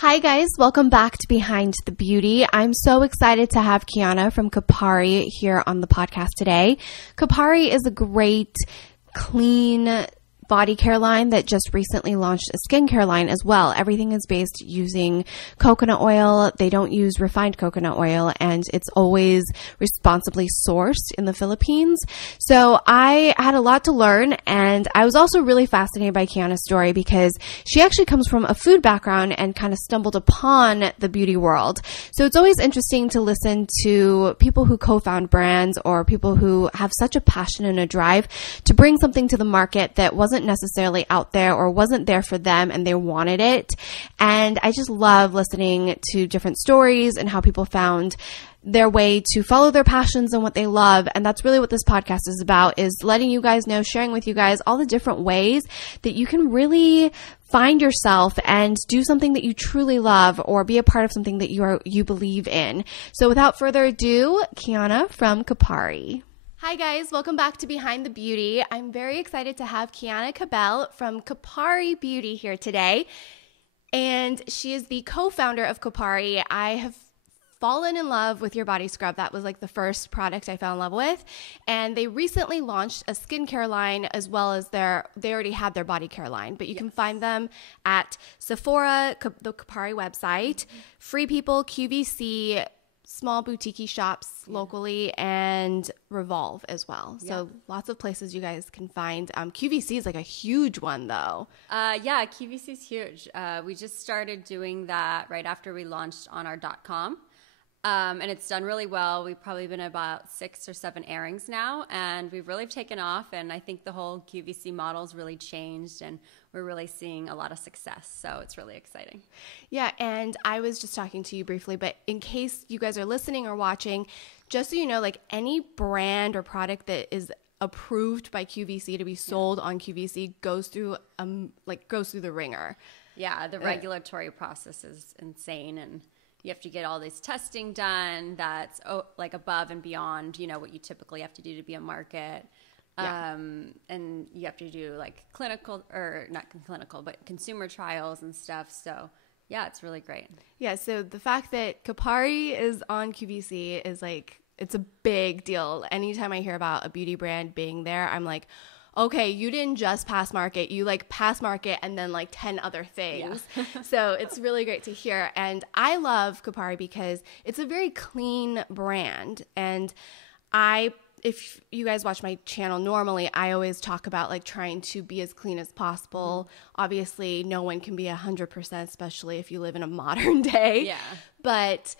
Hi guys, welcome back to Behind the Beauty. I'm so excited to have Kiana from Kopari here on the podcast today. Kopari is a great, clean body care line that just recently launched a skincare line as well. Everything is based using coconut oil. They don't use refined coconut oil, and it's always responsibly sourced in the Philippines. So I had a lot to learn, and I was also really fascinated by Kiana's story because she actually comes from a food background and kind of stumbled upon the beauty world. So it's always interesting to listen to people who co-found brands or people who have such a passion and a drive to bring something to the market that wasn't necessarily out there or wasn't there for them and they wanted it. And I just love listening to different stories and how people found their way to follow their passions and what they love. And that's really what this podcast is about, is letting you guys know, sharing with you guys all the different ways that you can really find yourself and do something that you truly love or be a part of something that you believe in. So without further ado, Kiana from Kopari. Hi guys, welcome back to Behind the Beauty. I'm very excited to have Kiana Cabell from Kopari Beauty here today. And she is the co-founder of Kopari. I have fallen in love with your body scrub. That was like the first product I fell in love with. And they recently launched a skincare line as well as they already had their body care line. But you can find them at Sephora, the Kopari website, Free People, QVC, small boutique shops locally, and Revolve as well. So lots of places you guys can find. QVC is like a huge one though. Yeah, QVC is huge. We just started doing that right after we launched on our .com. And it's done really well. We've probably been about 6 or 7 airings now, and we've really taken off. And I think the whole QVC model's really changed, and we're really seeing a lot of success. So it's really exciting. Yeah, and I was just talking to you briefly, but in case you guys are listening or watching, just so you know, like any brand or product that is approved by QVC to be sold on QVC goes through the ringer. Yeah, the regulatory process is insane, and you have to get all this testing done that's like above and beyond, you know, what you typically have to do to be a market. And you have to do like consumer trials and stuff. So yeah, it's really great. Yeah. So the fact that Kopari is on QVC is like, it's a big deal. Anytime I hear about a beauty brand being there, I'm like, okay, you didn't just pass market, you like pass market and then like 10 other things. Yeah. So it's really great to hear. And I love Kopari because it's a very clean brand. And if you guys watch my channel normally, I always talk about like trying to be as clean as possible. Mm-hmm. Obviously, no one can be 100%, especially if you live in a modern day. Yeah. But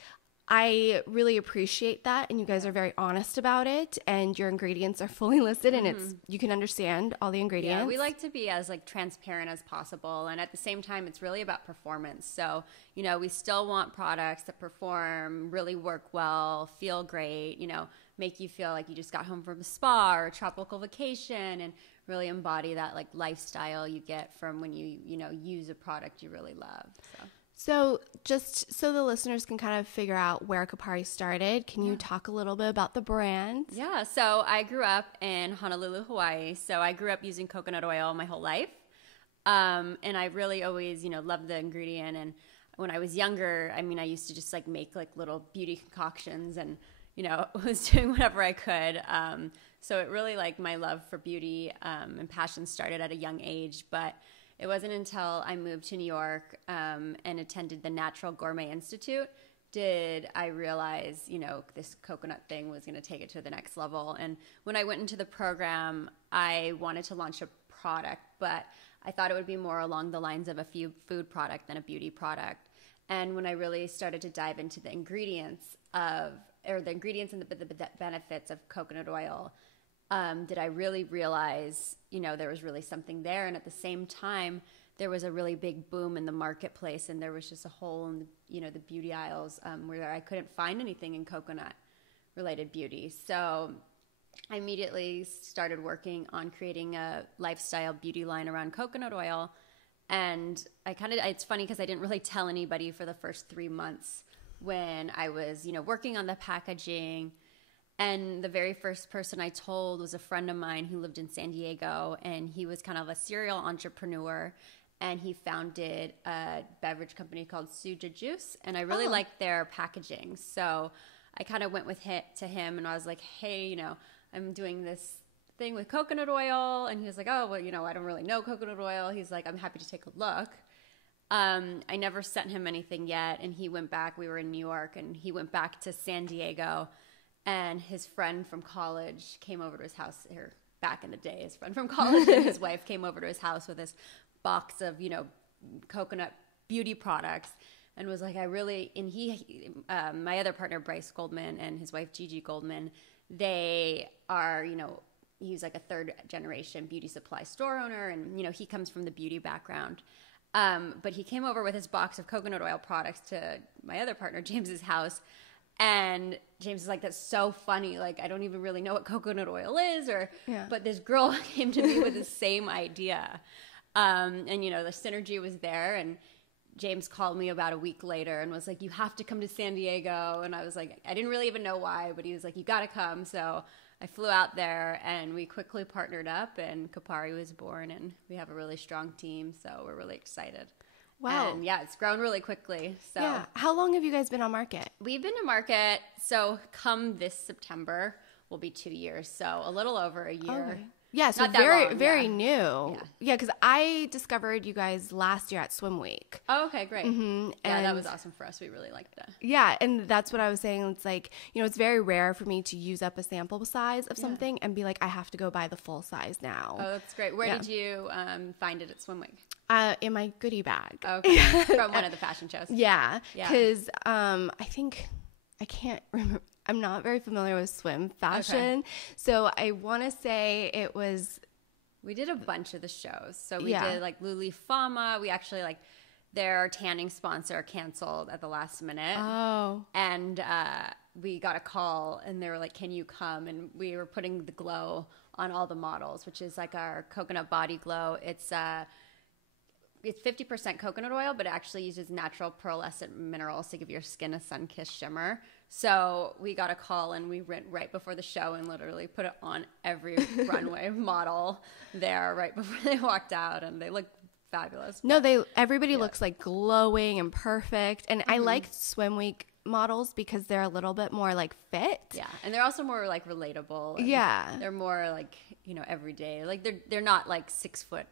I really appreciate that, and you guys are very honest about it, and your ingredients are fully listed, and you can understand all the ingredients. Yeah, we like to be as like transparent as possible, and at the same time, it's really about performance. So, you know, we still want products that perform, really work well, feel great, you know, make you feel like you just got home from a spa or a tropical vacation, and really embody that like lifestyle you get from when you use a product you really love. So just so the listeners can kind of figure out where Kopari started, can you talk a little bit about the brand? Yeah, so I grew up in Honolulu, Hawaii. So I grew up using coconut oil my whole life. And I really always, loved the ingredient. And when I was younger, I mean, I used to just like make like little beauty concoctions and, was doing whatever I could. So it really like my love for beauty and passion started at a young age. But it wasn't until I moved to New York and attended the Natural Gourmet Institute did I realize, this coconut thing was going to take it to the next level. And when I went into the program, I wanted to launch a product, but I thought it would be more along the lines of a food product than a beauty product. And when I really started to dive into the ingredients and the benefits of coconut oil, did I really realize, there was really something there. And at the same time, there was a really big boom in the marketplace, and there was just a hole in the beauty aisles where I couldn't find anything in coconut-related beauty. So I immediately started working on creating a lifestyle beauty line around coconut oil. And it's funny because I didn't really tell anybody for the first 3 months when I was, working on the packaging. And the very first person I told was a friend of mine who lived in San Diego, and he was kind of a serial entrepreneur. and he founded a beverage company called Suja Juice, and I really liked their packaging. So I kind of went to him, and I was like, hey, you know, I'm doing this thing with coconut oil. And he was like, oh, well, you know, I don't really know coconut oil. He's like, I'm happy to take a look. I never sent him anything yet. And he went back. We were in New York, and he went back to San Diego, and his friend from college came over to his house here. Back in the day, his friend from college and his wife came over to his house with this box of, you know, coconut beauty products, and was like, my other partner, Bryce Goldman, and his wife, Gigi Goldman, they are, you know, he's like a third generation beauty supply store owner. And, you know, he comes from the beauty background. But he came over with his box of coconut oil products to my other partner, James's house. And James is like, that's so funny. Like, I don't even really know what coconut oil is, but this girl came to me with the same idea. And, you know, the synergy was there. And James called me about a week later and was like, you have to come to San Diego. And I was like, I didn't really even know why, but he was like, you got to come. So I flew out there, and we quickly partnered up, and Kopari was born, and we have a really strong team. So we're really excited. Wow. And yeah, it's grown really quickly. So yeah. How long have you guys been on market? We've been to market, so come this September will be 2 years. So a little over a year. Okay. Yeah, so very new. Yeah, because I discovered you guys last year at Swim Week. Oh, okay, great. Mm-hmm. Yeah, that was awesome for us. We really liked it. Yeah, and that's what I was saying. It's like, you know, it's very rare for me to use up a sample size of something and be like, I have to go buy the full size now. Oh, that's great. Where did you find it at Swim Week? In my goodie bag. Okay, from one of the fashion shows. Yeah, because I think, I can't remember. I'm not very familiar with swim fashion. Okay. So I want to say it was... We did a bunch of the shows. So we did like Luli Fama. We actually like their tanning sponsor canceled at the last minute. Oh. And we got a call, and they were like, can you come? And we were putting the glow on all the models, which is like our coconut body glow. It's 50% coconut oil, but it actually uses natural pearlescent minerals to give your skin a sun-kissed shimmer. So we got a call, and we went right before the show and literally put it on every runway model there right before they walked out, and they look fabulous. No, everybody looks like glowing and perfect. And I like Swim Week models because they're a little bit more like fit. Yeah, and they're also more like relatable. Yeah, they're more like, you know, everyday. Like they're not like 6'1".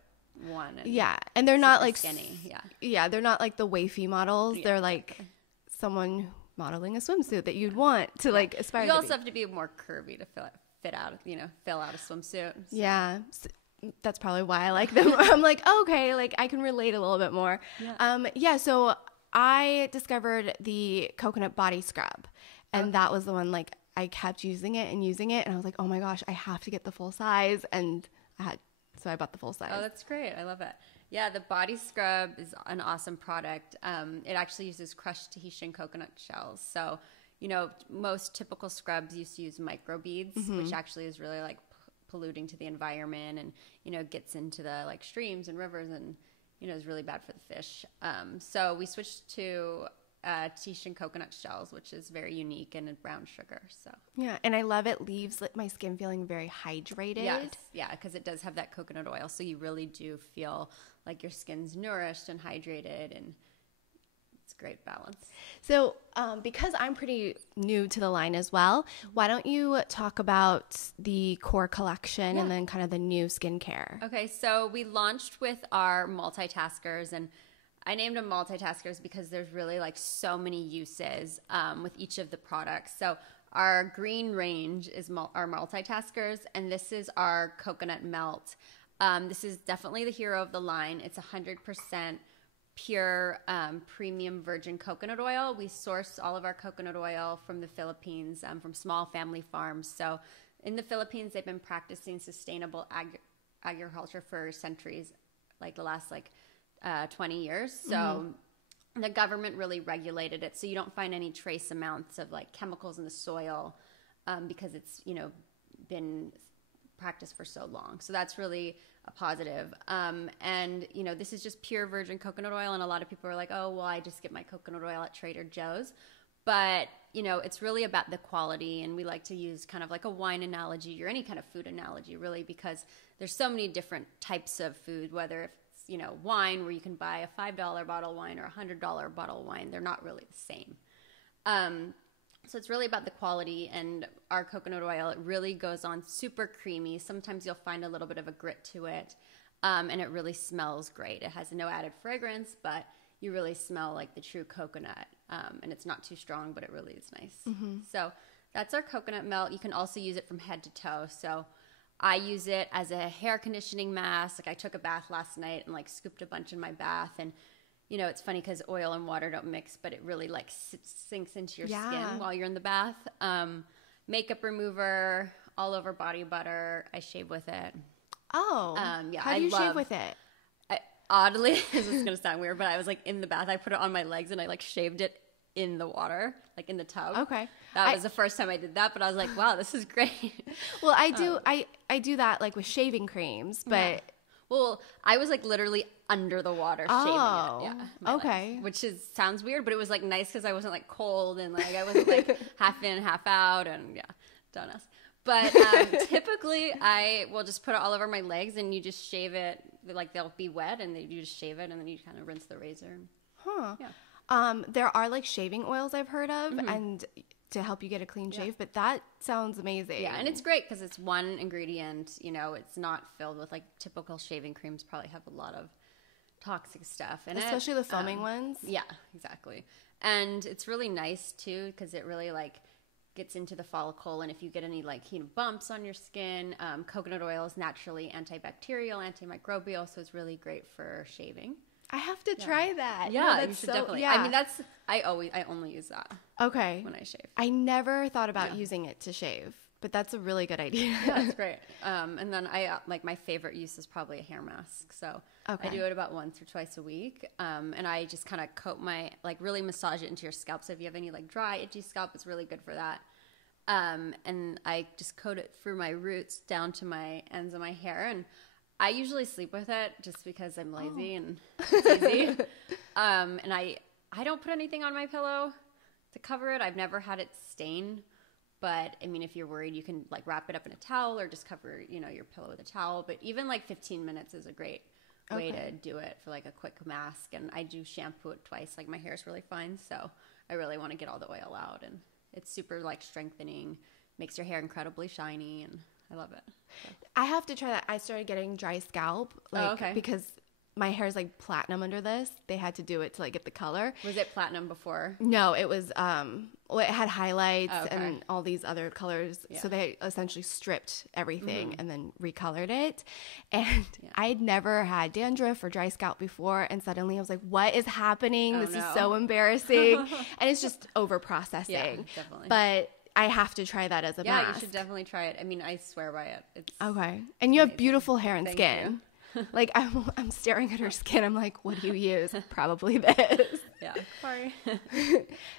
And they're not like skinny. They're not like the wafy models. They're like someone modeling a swimsuit that you'd want to like aspire. You also have to be more curvy to fill out a swimsuit. So. Yeah, so that's probably why I like them. I'm like, oh, okay, like I can relate a little bit more. So I discovered the coconut body scrub, and that was the one like I kept using it, and I was like, oh my gosh, I have to get the full size, and so I bought the full size. Oh, that's great. I love it. Yeah, the body scrub is an awesome product. It actually uses crushed Tahitian coconut shells. So, you know, most typical scrubs used to use microbeads, which actually is really like polluting to the environment, and, you know, gets into the like streams and rivers, and, you know, is really bad for the fish. So we switched to Tahitian coconut shells, which is very unique, and a brown sugar. So yeah, and I love it. Leaves my skin feeling very hydrated. Yes, yeah, because it does have that coconut oil, so you really do feel like your skin's nourished and hydrated, and it's a great balance. So because I'm pretty new to the line as well, why don't you talk about the core collection and then kind of the new skincare? Okay, so we launched with our multitaskers, and I named them multitaskers because there's really like so many uses with each of the products. So our green range is our multitaskers, and this is our coconut melt. This is definitely the hero of the line. It's 100% pure premium virgin coconut oil. We source all of our coconut oil from the Philippines, from small family farms. So in the Philippines, they've been practicing sustainable agriculture for centuries, like the last 20 years. So the government really regulated it. So you don't find any trace amounts of like chemicals in the soil because it's, you know, been practiced for so long. So that's really a positive. And, you know, this is just pure virgin coconut oil. And a lot of people are like, oh, well, I just get my coconut oil at Trader Joe's. But, you know, it's really about the quality. And we like to use kind of like a wine analogy or any kind of food analogy, really, because there's so many different types of food, whether it's wine where you can buy a $5 bottle of wine or a $100 bottle of wine. They're not really the same. So it's really about the quality, and our coconut oil, it really goes on super creamy. Sometimes you'll find a little bit of a grit to it, and it really smells great. It has no added fragrance, but you really smell like the true coconut, and it's not too strong, but it really is nice. Mm-hmm. So that's our coconut melt. You can also use it from head to toe. So I use it as a hair conditioning mask. Like I took a bath last night and like scooped a bunch in my bath, and it's funny because oil and water don't mix, but it really like sinks into your skin while you're in the bath. Makeup remover, all over body butter. I shave with it. Oh, yeah. How do you shave with it? Oddly, this is going to sound weird, but I was like in the bath. I put it on my legs and I like shaved it in the water, like in the tub. Okay. That was the first time I did that, but I was like, wow, this is great. Well, I do, I do that like with shaving creams, but. Yeah. Well, I was like literally under the water shaving it. Yeah. Okay. Legs, which sounds weird, but it was like nice because I wasn't like cold and like I wasn't like half in, half out, and yeah, don't ask. But typically I will just put it all over my legs, and you just shave it. Like they'll be wet, and you just shave it, and then you kind of rinse the razor. Huh. Yeah. There are like shaving oils I've heard of, and to help you get a clean shave, but that sounds amazing. Yeah, and it's great because it's one ingredient. It's not filled with like typical shaving creams. Probably have a lot of toxic stuff in it, especially the foaming ones. Yeah, exactly. And it's really nice too because it really like gets into the follicle, and if you get any like bumps on your skin, coconut oil is naturally antibacterial, antimicrobial, so it's really great for shaving. I have to try that. Yeah, you should definitely. Yeah. I mean, I only use that. Okay. When I shave. I never thought about using it to shave, but that's a really good idea. Yeah, that's great. And then I like my favorite use is probably a hair mask. So I do it about once or twice a week. And I just kind of coat really massage it into your scalp. So if you have any like dry, itchy scalp, it's really good for that. And I just coat it through my roots down to my ends of my hair, and I usually sleep with it just because I'm lazy and it's easy. And I don't put anything on my pillow to cover it. I've never had it stain, but I mean, if you're worried, you can like wrap it up in a towel or just cover, your pillow with a towel. But even like 15 minutes is a great way to do it for like a quick mask. And I do shampoo it twice. Like my hair is really fine, so I really want to get all the oil out, and it's super like strengthening, makes your hair incredibly shiny, and I love it. So. I have to try that. I started getting dry scalp because my hair is like platinum under this. They had to do it to like get the color. Was it platinum before? No, it was it had highlights and all these other colors. Yeah. So they essentially stripped everything and then recolored it. And I'd never had dandruff or dry scalp before, and suddenly I was like, what is happening? This is so embarrassing. And it's just over processing. Yeah, definitely. But I have to try that as a mask. Yeah, you should definitely try it. I mean, I swear by it. It's okay. And you have beautiful hair and Thank skin. Like I'm staring at her skin. I'm like, what do you use? Probably this. Yeah. Sorry.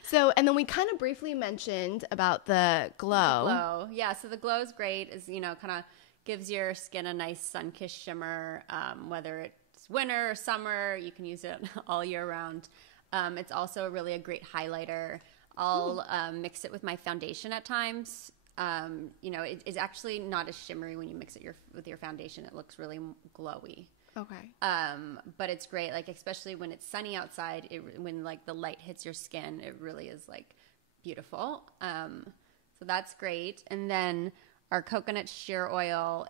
So, and then we kind of briefly mentioned about the glow. Yeah. So the glow is great. Is kind of gives your skin a nice sun-kissed shimmer. Whether it's winter or summer, you can use it all year round. It's also really a great highlighter. I'll mix it with my foundation at times. It's actually not as shimmery when you mix it with your foundation. It looks really glowy. Okay. But it's great, like especially when it's sunny outside. When like the light hits your skin, it really is like beautiful. So that's great. And then our coconut shear oil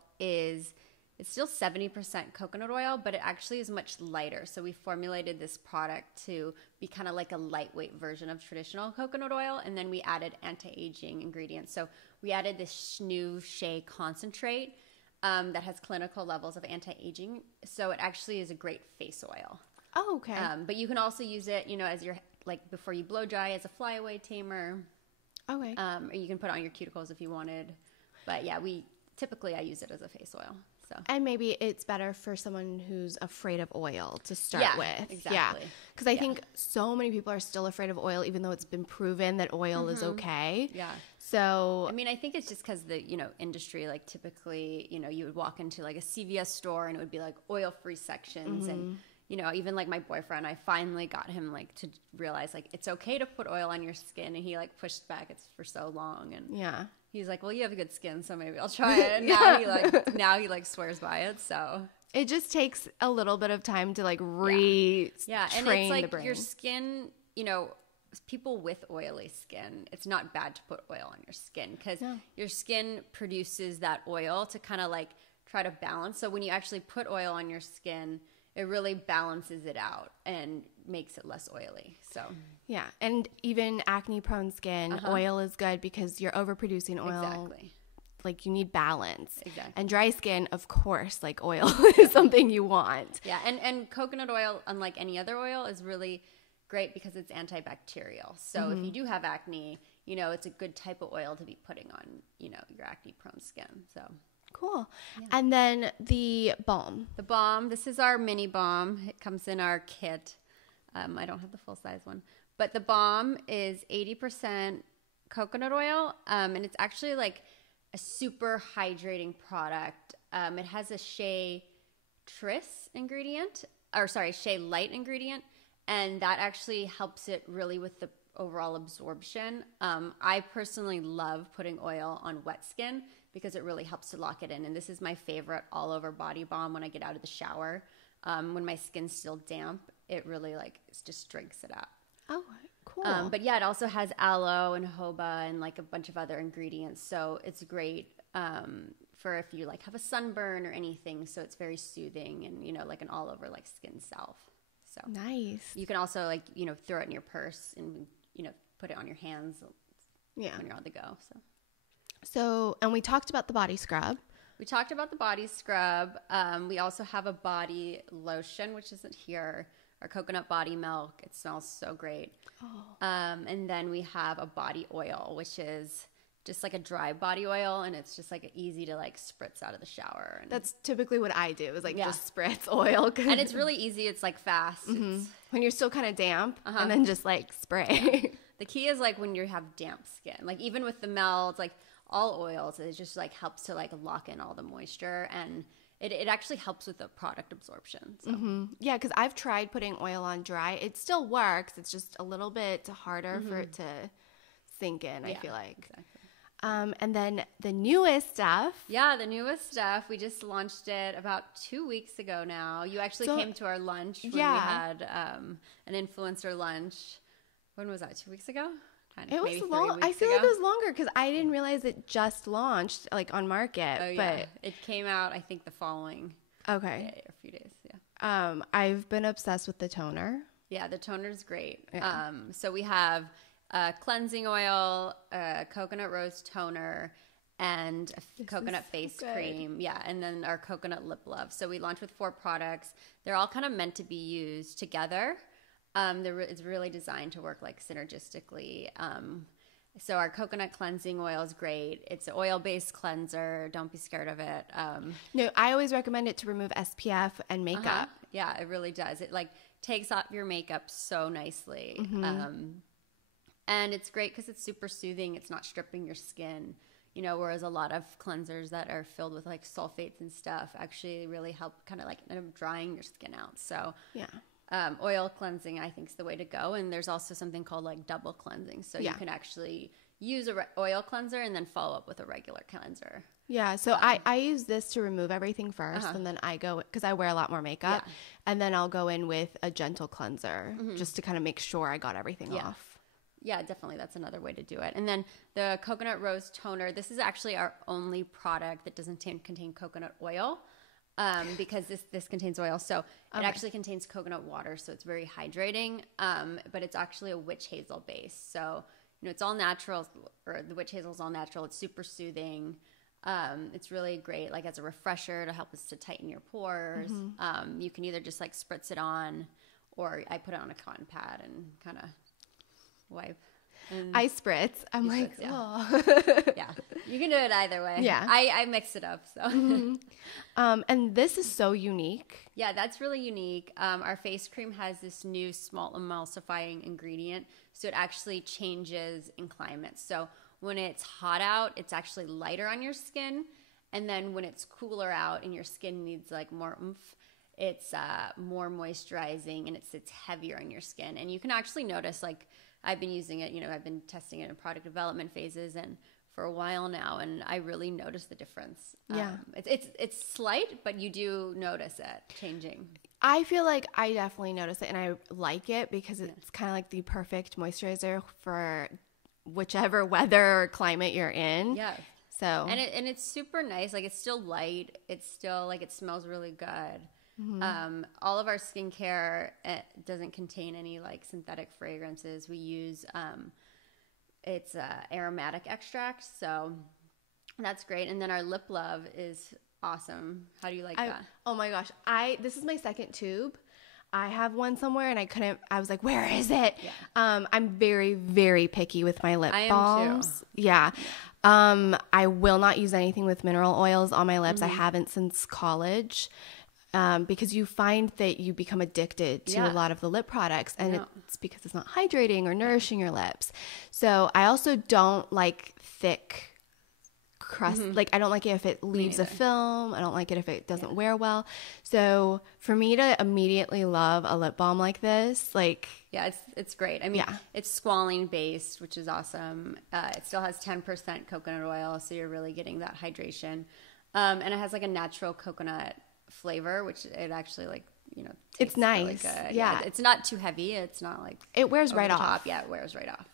it's still 70% coconut oil, but it actually is much lighter. So we formulated this product to be kind of like a lightweight version of traditional coconut oil. And then we added anti-aging ingredients. So we added this new shea concentrate that has clinical levels of anti-aging. So it actually is a great face oil. Oh, okay. But you can also use it, as your, like before you blow dry as a flyaway tamer. Okay. Or you can put it on your cuticles if you wanted. But yeah, I use it as a face oil. So. And maybe it's better for someone who's afraid of oil to start with. Exactly. Yeah, because I think so many people are still afraid of oil, even though it's been proven that oil is okay. Yeah. So, I mean, I think it's just because the, industry, like typically, you would walk into like a CVS store and it would be like oil-free sections. And, even like my boyfriend, I finally got him like to realize like it's okay to put oil on your skin. And he like pushed back for so long. And he's like, well, you have good skin, so maybe I'll try it. And now he swears by it. So It just takes a little bit of time to like retrain and it's like the brain. your skin, people with oily skin, it's not bad to put oil on your skin because your skin produces that oil to kind of like try to balance. So when you actually put oil on your skin, it really balances it out and makes it less oily. So yeah, and even acne prone skin, oil is good because you're overproducing oil. Exactly. Like you need balance. Exactly. And dry skin, of course, like oil is something you want. Yeah, and coconut oil, unlike any other oil, is really great because it's antibacterial. So if you do have acne, it's a good type of oil to be putting on, your acne prone skin. So cool. Yeah. And then the balm. The balm, this is our mini balm. It comes in our kit. I don't have the full size one. But the balm is 80% coconut oil. And it's actually like a super hydrating product. It has a shea light ingredient. And that actually helps it really with the overall absorption. I personally love putting oil on wet skin because it really helps to lock it in. And this is my favorite all over body balm when I get out of the shower. When my skin's still damp, it really just drinks it up. Oh, cool. But yeah, it also has aloe and jojoba and like a bunch of other ingredients. So it's great for if you have a sunburn or anything. So it's very soothing and, like an all over skin salve. So nice. You can also throw it in your purse and, put it on your hands when you're on the go. So, and we talked about the body scrub. We talked about the body scrub. We also have a body lotion, which isn't here. Our coconut body milk. It smells so great. Oh. And then we have a body oil, which is just like a dry body oil, and it's just easy to spritz out of the shower. And that's typically what I do is just spritz oil. And it's really easy. It's fast. Mm-hmm. When you're still kind of damp, and then just spray. Yeah. The key is when you have damp skin, even with the melt, all oils, it just helps to lock in all the moisture, and it actually helps with the product absorption. So. Mm-hmm. Yeah, because I've tried putting oil on dry. It still works. It's just a little bit harder for it to sink in, I feel like. Exactly. And then the newest stuff. Yeah, the newest stuff. We just launched it about 2 weeks ago now. You actually came to our lunch when we had an influencer lunch. When was that? 2 weeks ago? It was long. I feel like it was longer because I didn't realize it just launched on market. Oh, yeah. But it came out, I think, the following day, a few days. Yeah. I've been obsessed with the toner. Yeah, the toner's great. Yeah. So we have cleansing oil, coconut rose toner, and a coconut face cream. Yeah, and then our coconut lip love. So we launched with 4 products. They're all kind of meant to be used together. It's really designed to work synergistically. So our coconut cleansing oil is great. It's an oil-based cleanser. Don't be scared of it. No, I always recommend it to remove SPF and makeup. Yeah, it really does. It takes off your makeup so nicely. Mm-hmm. And it's great because it's super soothing. It's not stripping your skin, whereas a lot of cleansers that are filled with sulfates and stuff actually really help kind of drying your skin out. So yeah. Oil cleansing, I think, is the way to go. And there's also something called double cleansing. So you can actually use an oil cleanser and then follow up with a regular cleanser. Yeah. So I use this to remove everything first. And then I go, because I wear a lot more makeup. And then I'll go in with a gentle cleanser just to kind of make sure I got everything off. Yeah, definitely. That's another way to do it. And then the coconut rose toner, this is actually our only product that doesn't contain coconut oil. Because this contains oil. So it actually contains coconut water, so it's very hydrating. But it's actually a witch hazel base. So, it's all natural, or the witch hazel is all natural. It's super soothing. It's really great, as a refresher to help us to tighten your pores. Mm-hmm. You can either just spritz it on, or I put it on a cotton pad and kind of wipe. I spritz. I'm oh. Yeah, you can do it either way. Yeah, I mix it up. So, and this is so unique. Yeah, that's really unique. Our face cream has this new small emulsifying ingredient, so it actually changes in climate. So when it's hot out, it's actually lighter on your skin, and then when it's cooler out and your skin needs more oomph, it's more moisturizing and it sits heavier on your skin. And you can actually notice I've been using it, I've been testing it in product development phases, and for a while now, and I really notice the difference. Yeah. It's slight, but you do notice it changing. I feel like I definitely notice it, and I like it because it's kind of like the perfect moisturizer for whichever weather or climate you're in. Yeah. So and it's super nice. Like, it's still light. It's still like, it smells really good. All of our skincare, it doesn't contain any like synthetic fragrances. We use it's aromatic extract, so that's great. And then our lip love is awesome. How do you like that? Oh my gosh, this is my second tube. I have one somewhere and I was like, where is it? Yeah. I'm very, very picky with my lip balms. Too. Yeah. I will not use anything with mineral oils on my lips. I haven't since college. Because you find that you become addicted to a lot of the lip products, and it's because it's not hydrating or nourishing your lips. So I also don't like thick crust. Like, I don't like it if it leaves a film. I don't like it if it doesn't wear well. So for me to immediately love a lip balm like this, like... Yeah, it's great. I mean, it's squalene based, which is awesome. It still has 10% coconut oil, so you're really getting that hydration. And it has like a natural coconut flavor, which it actually, like, you know, it's nice. Really good. Yeah. It's not too heavy. It's not like it wears right off. Yeah, it wears right off.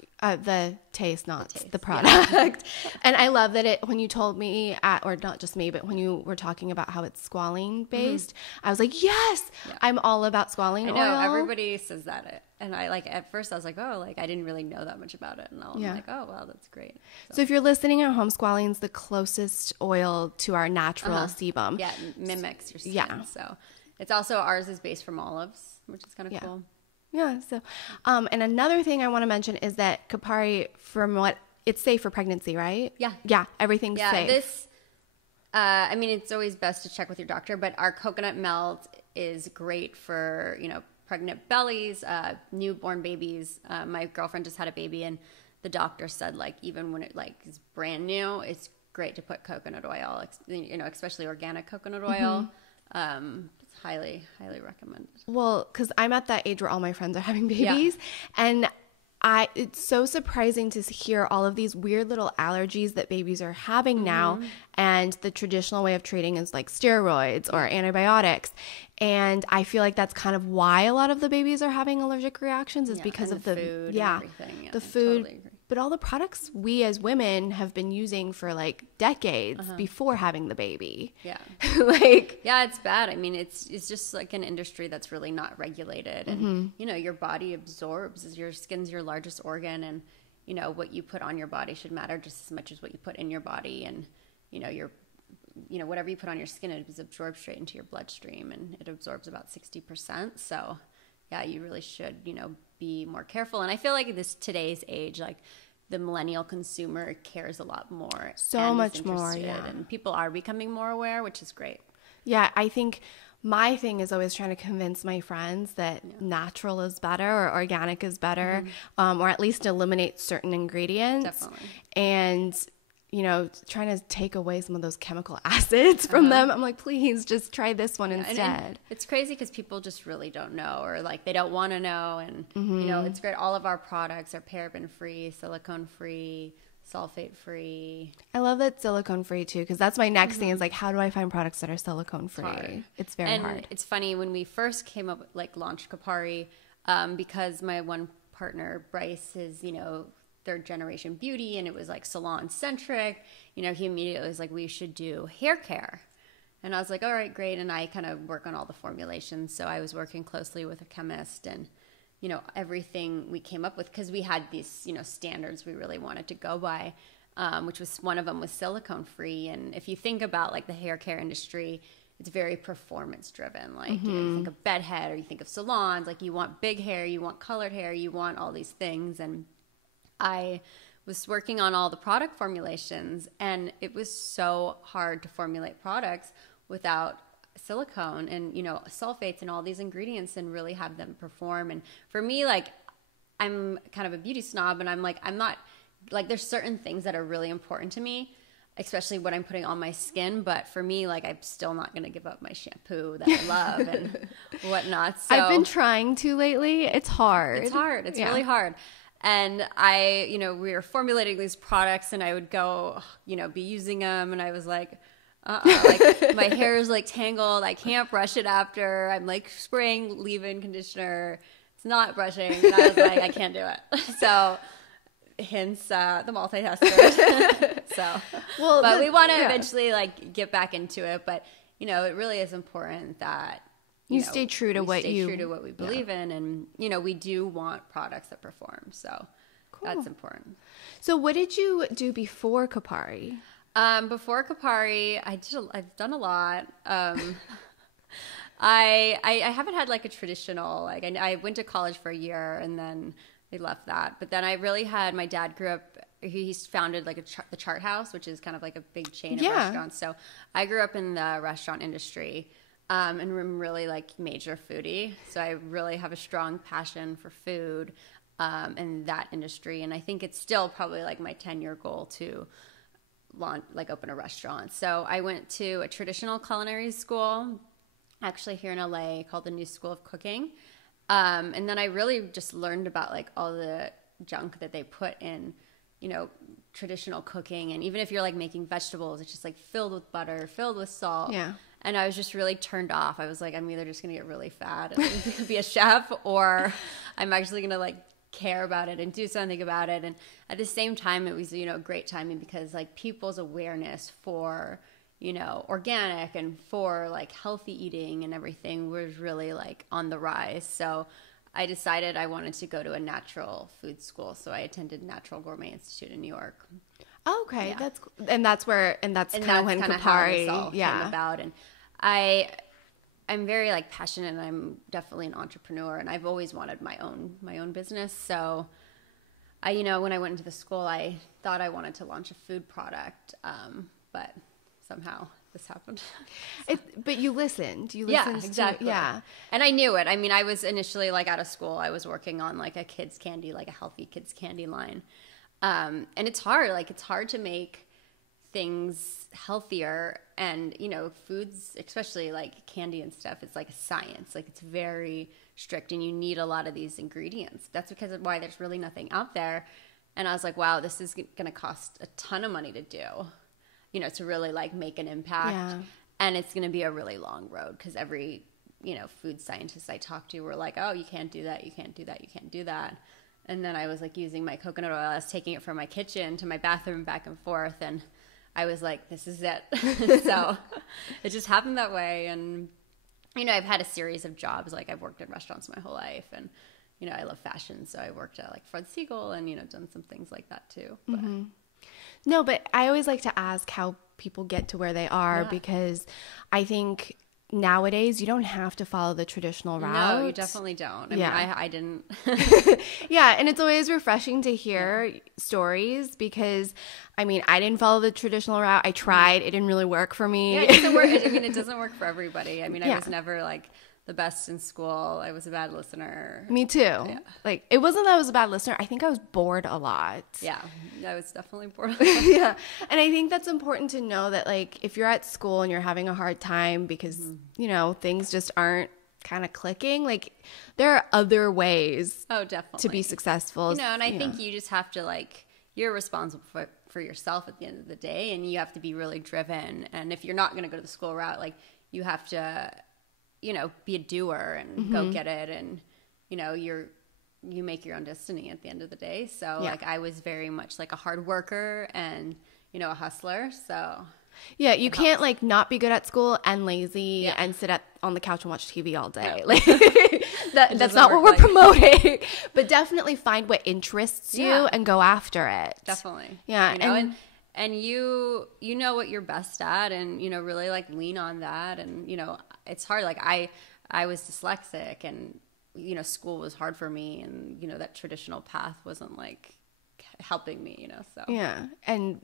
The taste, not the product. And I love that when you told me, or not just me, but when you were talking about how it's squalene based, I was like, yes, I'm all about squalene oil. I know, everybody says that. And I like, at first I was like, oh, like I didn't really know that much about it. And I'm like, oh, wow, that's great. So if you're listening at home, squalene's the closest oil to our natural sebum. Yeah, it mimics your skin. Yeah. So it's also, ours is based from olives, which is kind of cool. Yeah. So, and another thing I want to mention is that Kopari, from what it's safe for pregnancy, right? Yeah. Yeah. Everything's safe. This, I mean, it's always best to check with your doctor, but our coconut melt is great for, you know, pregnant bellies, newborn babies. My girlfriend just had a baby, and the doctor said, like, even when it like is brand new, it's great to put coconut oil, you know, especially organic coconut oil. It's highly, highly recommended. Well, because I'm at that age where all my friends are having babies, and it's so surprising to hear all of these weird little allergies that babies are having now, and the traditional way of treating is like steroids or antibiotics. And I feel like that's kind of why a lot of the babies are having allergic reactions, is because of the food, and everything. The food. Totally, but all the products we as women have been using for like decades before having the baby. Yeah. Like, yeah, it's bad. I mean, it's just like an industry that's really not regulated. And, you know, your body absorbs, your skin's your largest organ. And, you know, what you put on your body should matter just as much as what you put in your body. And, you know, whatever you put on your skin, it is absorbed straight into your bloodstream, and it absorbs about 60%. So, yeah, you really should, you know, be more careful. And I feel like today's age, like the millennial consumer cares a lot more. So much more, yeah. And people are becoming more aware, which is great. Yeah, I think my thing is always trying to convince my friends that natural is better or organic is better, or at least eliminate certain ingredients. Definitely. And, you know, trying to take away some of those chemical acids from them. I'm like, please just try this one instead. And it's crazy because people just really don't know, or like they don't want to know. And, you know, it's great. All of our products are paraben free, silicone free, sulfate free. I love that silicone free too, because that's my next thing is like, how do I find products that are silicone free? It's very hard. It's funny, when we first came up, like launched Kopari, because my one partner, Bryce, is, you know, third generation beauty, and it was like salon centric, you know, he immediately was like, we should do hair care. And I was like, all right, great. And I kind of work on all the formulations. So I was working closely with a chemist, and, you know, everything we came up with, because we had these, you know, standards we really wanted to go by, which was, one of them was silicone free. And if you think about like the hair care industry, it's very performance driven. Like, you know, you think of bedhead, or you think of salons, like you want big hair, you want colored hair, you want all these things. And I was working on all the product formulations, and it was so hard to formulate products without silicone and, you know, sulfates and all these ingredients, and really have them perform. And for me, like, I'm kind of a beauty snob, and I'm like, I'm not, like, there's certain things that are really important to me, especially what I'm putting on my skin. But for me, like, I'm still not going to give up my shampoo that I love and whatnot. So I've been trying to lately. It's hard. It's hard. It's really hard. And we were formulating these products, and I would go, be using them, and I was like, like my hair is like tangled. I can't brush it after. I'm like spraying leave-in conditioner. It's not brushing. And I was like, I can't do it. So hence the multitasker. But we want to eventually like get back into it. But, it really is important that you stay true to what we believe in. And, we do want products that perform. So that's important. So what did you do before Kopari? Before Kopari, I've done a lot. I haven't had like a traditional, like I went to college for a year and then I left that. But then I really had, my dad grew up, he's founded like the Chart House, which is kind of like a big chain of restaurants. So I grew up in the restaurant industry, and I'm really like major foodie. So I really have a strong passion for food, in that industry. And I think it's still probably like my 10-year goal to open a restaurant. So I went to a traditional culinary school, actually here in LA, called the New School of Cooking. And then I really just learned about like all the junk that they put in, traditional cooking. And even if you're like making vegetables, it's just like filled with butter, filled with salt. Yeah. And I was just really turned off. I was like, I'm either just going to get really fat and be a chef, or I'm actually going to like care about it and do something about it. And at the same time, it was, great timing because like people's awareness for, organic and for like healthy eating and everything was really like on the rise. So I decided I wanted to go to a natural food school. So I attended Natural Gourmet Institute in New York. Oh, okay. Yeah. That's kind of when Kopari came about. And I'm very like passionate, and I'm definitely an entrepreneur, and I've always wanted my own business. So when I went into the school, I thought I wanted to launch a food product, but somehow this happened. But you listened. Yeah, exactly. And I knew it. I mean, I was initially like out of school. I was working on like a kids candy, like a healthy kids candy line. And it's hard. Like it's hard to make things healthier, and foods, especially like candy and stuff, it's like a science. Like it's very strict, and you need a lot of these ingredients. That's because of why there's really nothing out there. And I was like, wow, this is going to cost a ton of money to do, to really like make an impact. Yeah. And it's going to be a really long road, because every food scientist I talked to were like, oh, you can't do that, you can't do that, you can't do that. And then I was like using my coconut oil. I was taking it from my kitchen to my bathroom back and forth, and I was like, this is it. So it just happened that way. And, I've had a series of jobs. Like I've worked in restaurants my whole life, and, I love fashion. So I worked at like Fred Siegel and, done some things like that too. But. Mm-hmm. No, but I always like to ask how people get to where they are, because I think nowadays you don't have to follow the traditional route. No, you definitely don't. I mean, I didn't. Yeah, and it's always refreshing to hear stories, because I mean, I didn't follow the traditional route. I tried. It didn't really work for me. Yeah, it doesn't work. I mean, it doesn't work for everybody. I mean, I was never like the best in school. I was a bad listener. Me too. Yeah. Like, it wasn't that I was a bad listener. I think I was bored a lot. Yeah, I was definitely bored. Yeah. And I think that's important to know that, like, if you're at school and you're having a hard time because, things just aren't kind of clicking, like, there are other ways to be successful. And I think you just have to, like, you're responsible for yourself at the end of the day, and you have to be really driven. And if you're not going to go to the school route, like, you have to be a doer and go get it. And, you make your own destiny at the end of the day. So like I was very much like a hard worker and, a hustler. So yeah, you can't like not be good at school and lazy and sit on the couch and watch TV all day. No. Like that's not what we're promoting. But definitely find what interests you and go after it. Definitely. Yeah. And you know what you're best at, and, really like lean on that. And, it's hard. Like I was dyslexic, and, school was hard for me, and, that traditional path wasn't like helping me, so. Yeah. And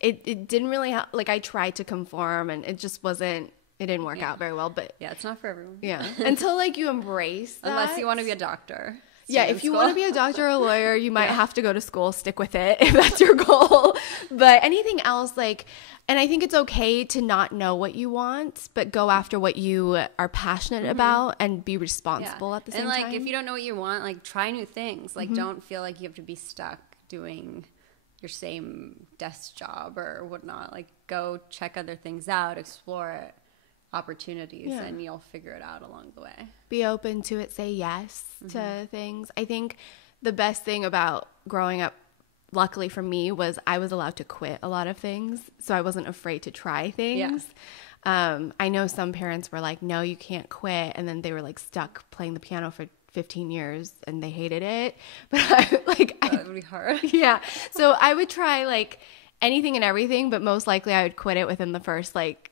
it didn't really help. Like I tried to conform, and it just wasn't, it didn't work out very well, but yeah, it's not for everyone. Yeah. Until like you embrace that. Unless you want to be a doctor. Yeah, stay in if you school. want to be a doctor or a lawyer, you might have to go to school, stick with it if that's your goal. But anything else, like, and I think it's okay to not know what you want, but go after what you are passionate about and be responsible at the same time. And like, if you don't know what you want, like, try new things. Like, don't feel like you have to be stuck doing your same desk job or whatnot. Like, go check other things out, explore opportunities, and you'll figure it out along the way. Be open to it, say yes to things. I think the best thing about growing up, luckily for me, was I was allowed to quit a lot of things, so I wasn't afraid to try things. I know some parents were like, no, you can't quit, and then they were like stuck playing the piano for 15 years and they hated it. But That would be hard. Yeah. So I would try like anything and everything, but most likely I would quit it within the first like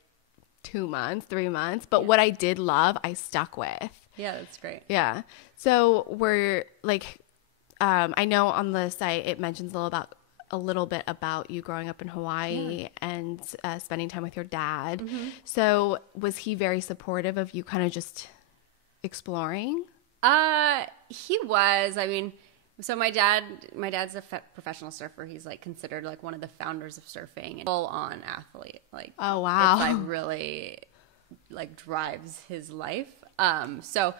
2 months, 3 months. But what I did love, I stuck with. Yeah, that's great. Yeah. So we're like, I know on the site it mentions a little bit about you growing up in Hawaii and spending time with your dad. So was he very supportive of you kind of just exploring? He was. I mean, so my dad's a professional surfer. He's like considered like one of the founders of surfing and full on athlete. Like, oh wow, it's like really like drives his life. So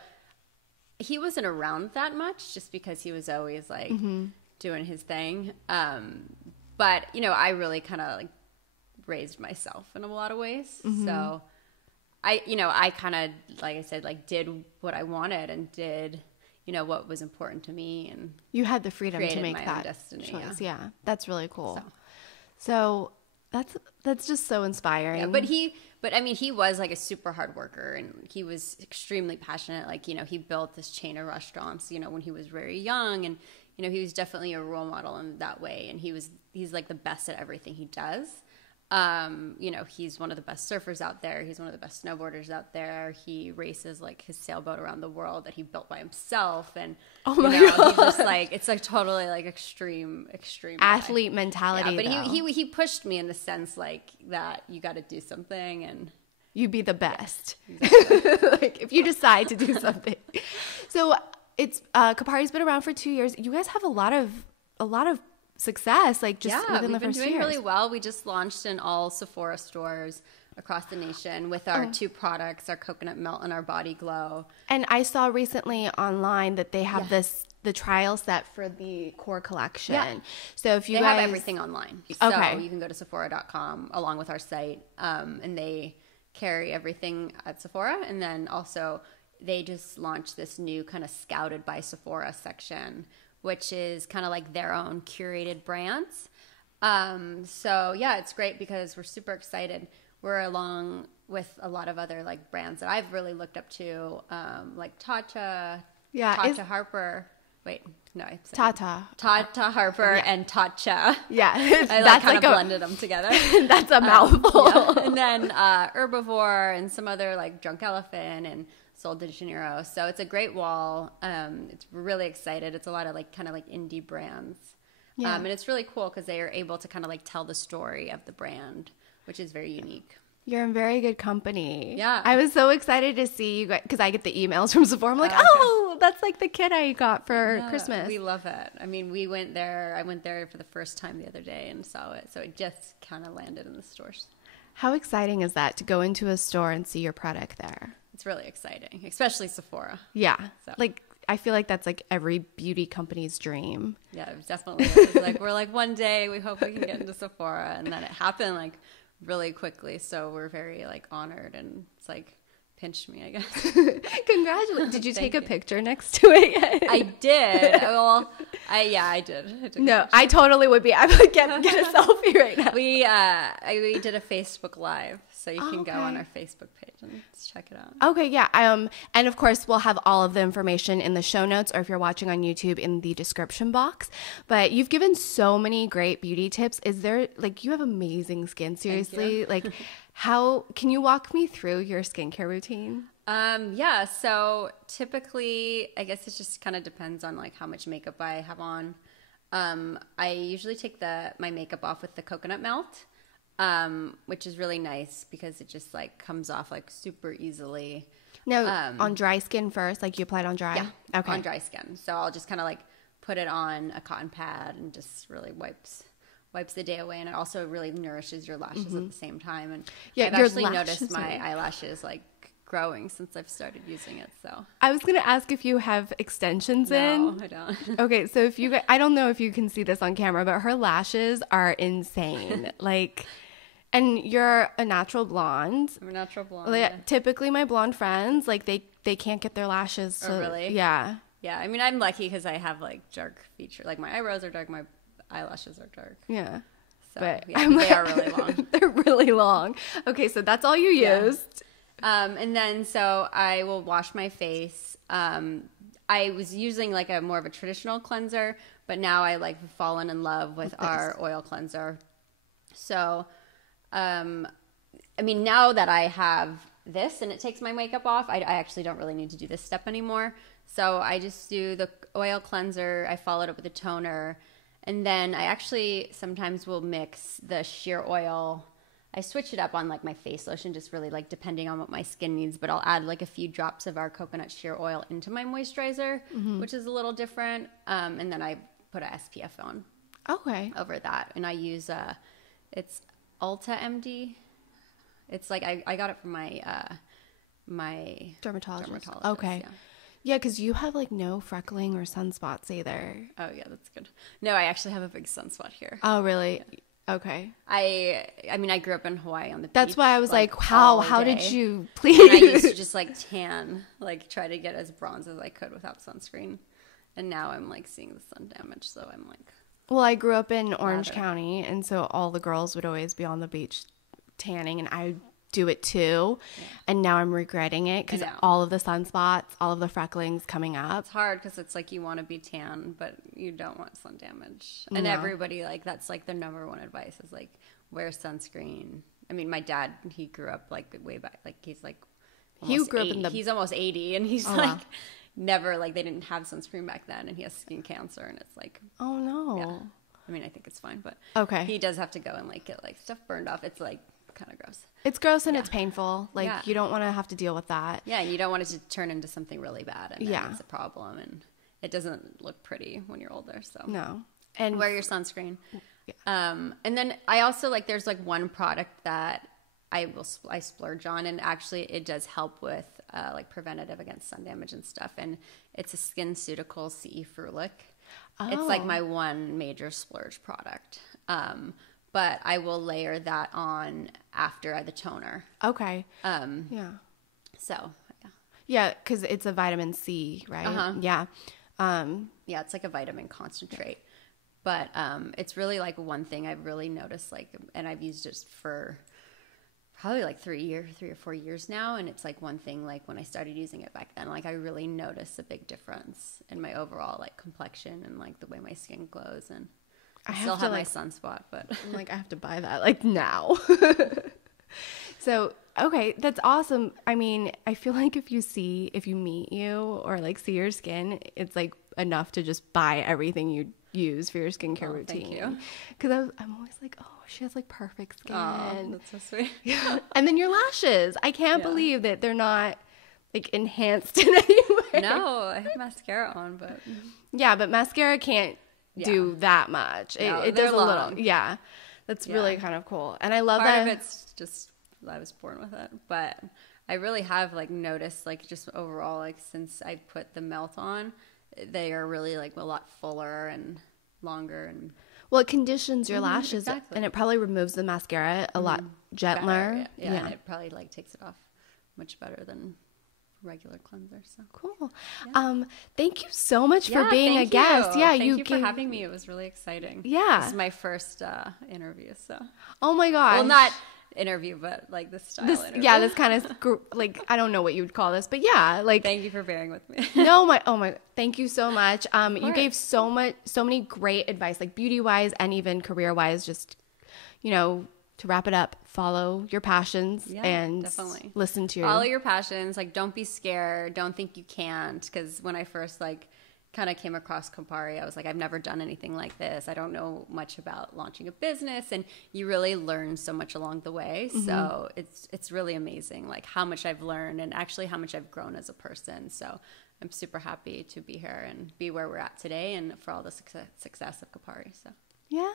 he wasn't around that much just because he was always like doing his thing. But you know, I really kind of like raised myself in a lot of ways. So I kind of, like I said, like did what I wanted and did, you know, what was important to me, and you had the freedom to make my that own destiny. choice. Yeah, that's really cool. So that's just so inspiring. Yeah, but I mean, he was like a super hard worker, and he was extremely passionate. Like, you know, he built this chain of restaurants, you know, when he was very young, and you know, he was definitely a role model in that way, and he's like the best at everything he does. You know, he's one of the best surfers out there. He's one of the best snowboarders out there. He races like his sailboat around the world that he built by himself. And oh my God, God. he's just like, it's like totally like extreme athlete mentality. Yeah, but he pushed me in the sense like that you got to do something and you be the best. Yeah, exactly. Like if you decide to do something. So it's Kopari's been around for 2 years. You guys have a lot of success, like just within the first year. We've been doing really well. We just launched in all Sephora stores across the nation with our two products, our coconut melt and our body glow. And I saw recently online that they have the trial set for the core collection. Yeah. So if you have everything online. Okay. So you can go to Sephora.com along with our site, and they carry everything at Sephora. And then also they just launched this new kind of Scouted by Sephora section, which is kind of like their own curated brands. So yeah, it's great because we're super excited. We're along with a lot of other like brands that I've really looked up to, like Tatcha, Tatcha Harper. Wait, no, Tata Harper and Tatcha. Yeah, I like kind of blended them together. That's a mouthful. Yeah. And then Herbivore and some other like Drunk Elephant and Sol de Janeiro. So it's a great wall. It's really excited. It's a lot of like kind of like indie brands. Yeah. And it's really cool because they are able to kind of like tell the story of the brand, which is very unique. You're in very good company. Yeah. I was so excited to see you guys because I get the emails from Sephora. I'm like, oh, that's like the kit I got for Christmas. We love it. I mean, I went there for the first time the other day and saw it. So it just kind of landed in the stores. How exciting is that to go into a store and see your product there? It's really exciting, especially Sephora. Yeah. So. Like, I feel like that's like every beauty company's dream. Yeah, it definitely is. Like, we're like, one day we hope we can get into Sephora. And then it happened like really quickly. So we're very like honored, and it's like, pinch me, I guess. Congratulations. Did you take a picture next to it yet? I did. Well, I did. No, I totally would be. I would get a selfie right now. We did a Facebook Live, so you can go on our Facebook page and check it out. Okay, yeah. And of course, we'll have all of the information in the show notes, or if you're watching on YouTube, in the description box. But you've given so many great beauty tips. Is there, like, you have amazing skin, seriously. Like, how can you walk me through your skincare routine? Yeah, so typically, I guess it just kind of depends on like how much makeup I have on. I usually take my makeup off with the coconut melt, which is really nice because it just like comes off like super easily. No, on dry skin first, like you applied on dry? Yeah, okay. on dry skin. So I'll just kind of like put it on a cotton pad and just really wipes the day away, and it also really nourishes your lashes at the same time. And I've actually noticed my eyelashes like growing since I've started using it. So I was gonna ask if you have extensions in. No, I don't. Okay, so if you, I don't know if you can see this on camera, but her lashes are insane. Like, and you're a natural blonde. I'm a natural blonde. Like, typically, my blonde friends, like they can't get their lashes. Oh, really? Yeah. Yeah, I mean, I'm lucky because I have like dark features. Like my eyebrows are dark, my eyelashes are dark. Yeah. So But yeah, they are really long. They're really long. Okay, so that's all you used. And then so I will wash my face. I was using like a more of a traditional cleanser, but now I like fallen in love with our oil cleanser. So, I mean, now that I have this and it takes my makeup off, I actually don't really need to do this step anymore. So I just do the oil cleanser. I follow it up with a toner. And then I actually sometimes will mix the sheer oil. I switch it up on like my face lotion, just really like depending on what my skin needs, but I'll add like a few drops of our coconut sheer oil into my moisturizer, which is a little different. And then I put a SPF on over that. And I use, it's Ulta MD. It's like, I got it from my, my Dermatologist. dermatologist. Okay. Yeah, because you have like no freckling or sunspots either. Oh yeah, that's good. No, I actually have a big sunspot here. Oh really? Okay. I mean, I grew up in Hawaii on the beach. That's why I was like how did you please? And I used to just like tan, like try to get as bronze as I could without sunscreen. And now I'm like seeing the sun damage, so I'm like. Well, I grew up in Orange County, and so all the girls would always be on the beach tanning, and I do it too. Yeah. And now I'm regretting it because all of the sunspots, all of the frecklings coming up. It's hard because it's like you want to be tan, but you don't want sun damage. And everybody, like, that's like their number one advice is like wear sunscreen. I mean, my dad, he grew up like way back, like he's like he's almost 80, and he's never, like, they didn't have sunscreen back then, and he has skin cancer, and it's like, oh no. Yeah. I mean, I think it's fine, but he does have to go and like get like stuff burned off. It's like kind of gross. It's gross and it's painful. Like you don't want to have to deal with that. Yeah, and you don't want it to turn into something really bad, and then it's a problem, and it doesn't look pretty when you're older. So no, and wear your sunscreen. Yeah. And then I also like there's like one product that I splurge on, and actually it does help with like preventative against sun damage and stuff, and it's a SkinCeutical CE Frulic. Oh. It's like my one major splurge product. But I will layer that on after the toner. Okay. Yeah. So, yeah. Yeah, because it's a vitamin C, right? Uh-huh. Yeah. Yeah, it's like a vitamin concentrate. But it's really like one thing I've really noticed, like, and I've used it for probably like 3 or 4 years now. And it's like one thing, like when I started using it back then, like I really noticed a big difference in my overall like complexion and like the way my skin glows. And I still have my sunspot, but I'm like, I have to buy that like now. So, okay, that's awesome. I mean, I feel like if you meet you or like see your skin, it's like enough to just buy everything you use for your skincare routine. Thank you. Because I'm always like, oh, she has like perfect skin. Oh, that's so sweet. Yeah. And then your lashes. I can't believe that they're not like enhanced in any way. No, I have mascara on, but yeah, but mascara can't do that much. No, it does a little. Yeah. That's really kind of cool. And I love that. Part of it's just I was born with it, but I really have like noticed like just overall like since I put the melt on, they are really like a lot fuller and longer, and well, it conditions your lashes and it probably removes the mascara a lot gentler. Better, yeah, and it probably like takes it off much better than regular cleanser. So cool. Thank you so much for being a guest. Yeah, thank you for having me. It was really exciting. Yeah, this is my first interview. So oh my gosh. Well, not interview, but like this style interview. Yeah, this kind of like I don't know what you would call this, but yeah, like thank you for bearing with me. Thank you so much. You gave so many great advice, like beauty wise and even career wise. Just to wrap it up, follow your passions and definitely listen to follow your passions. Like, don't be scared. Don't think you can't. Because when I first like kind of came across Kopari, I was like, I've never done anything like this. I don't know much about launching a business, and you really learn so much along the way. So it's really amazing, like how much I've learned and actually how much I've grown as a person. So I'm super happy to be here and be where we're at today, and for all the success of Kopari. So yeah,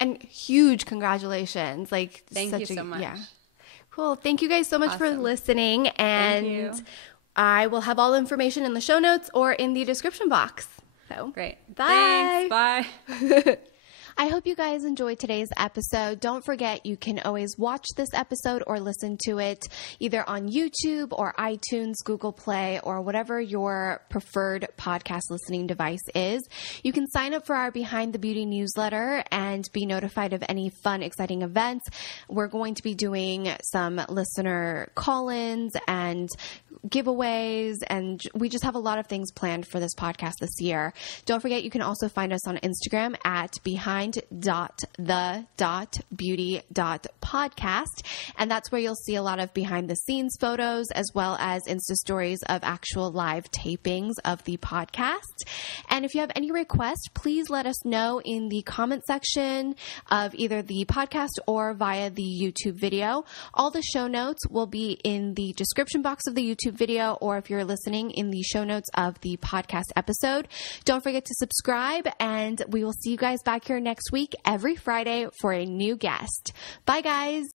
and huge congratulations! Like, thank you so much. Yeah, cool. Thank you guys so much for listening, and thank you. I will have all the information in the show notes or in the description box. So great. Bye. Thanks. Bye. I hope you guys enjoyed today's episode. Don't forget, you can always watch this episode or listen to it either on YouTube or iTunes, Google Play, or whatever your preferred podcast listening device is. You can sign up for our Behind the Beauty newsletter and be notified of any fun, exciting events. We're going to be doing some listener call-ins and giveaways, and we just have a lot of things planned for this podcast this year. Don't forget, you can also find us on Instagram at behind.the.beauty.podcast, and that's where you'll see a lot of behind the scenes photos as well as Insta stories of actual live tapings of the podcast. And if you have any requests, please let us know in the comment section of either the podcast or via the YouTube video. All the show notes will be in the description box of the YouTube video, or if you're listening, in the show notes of the podcast episode. Don't forget to subscribe, and we will see you guys back here next week every Friday for a new guest. Bye, guys.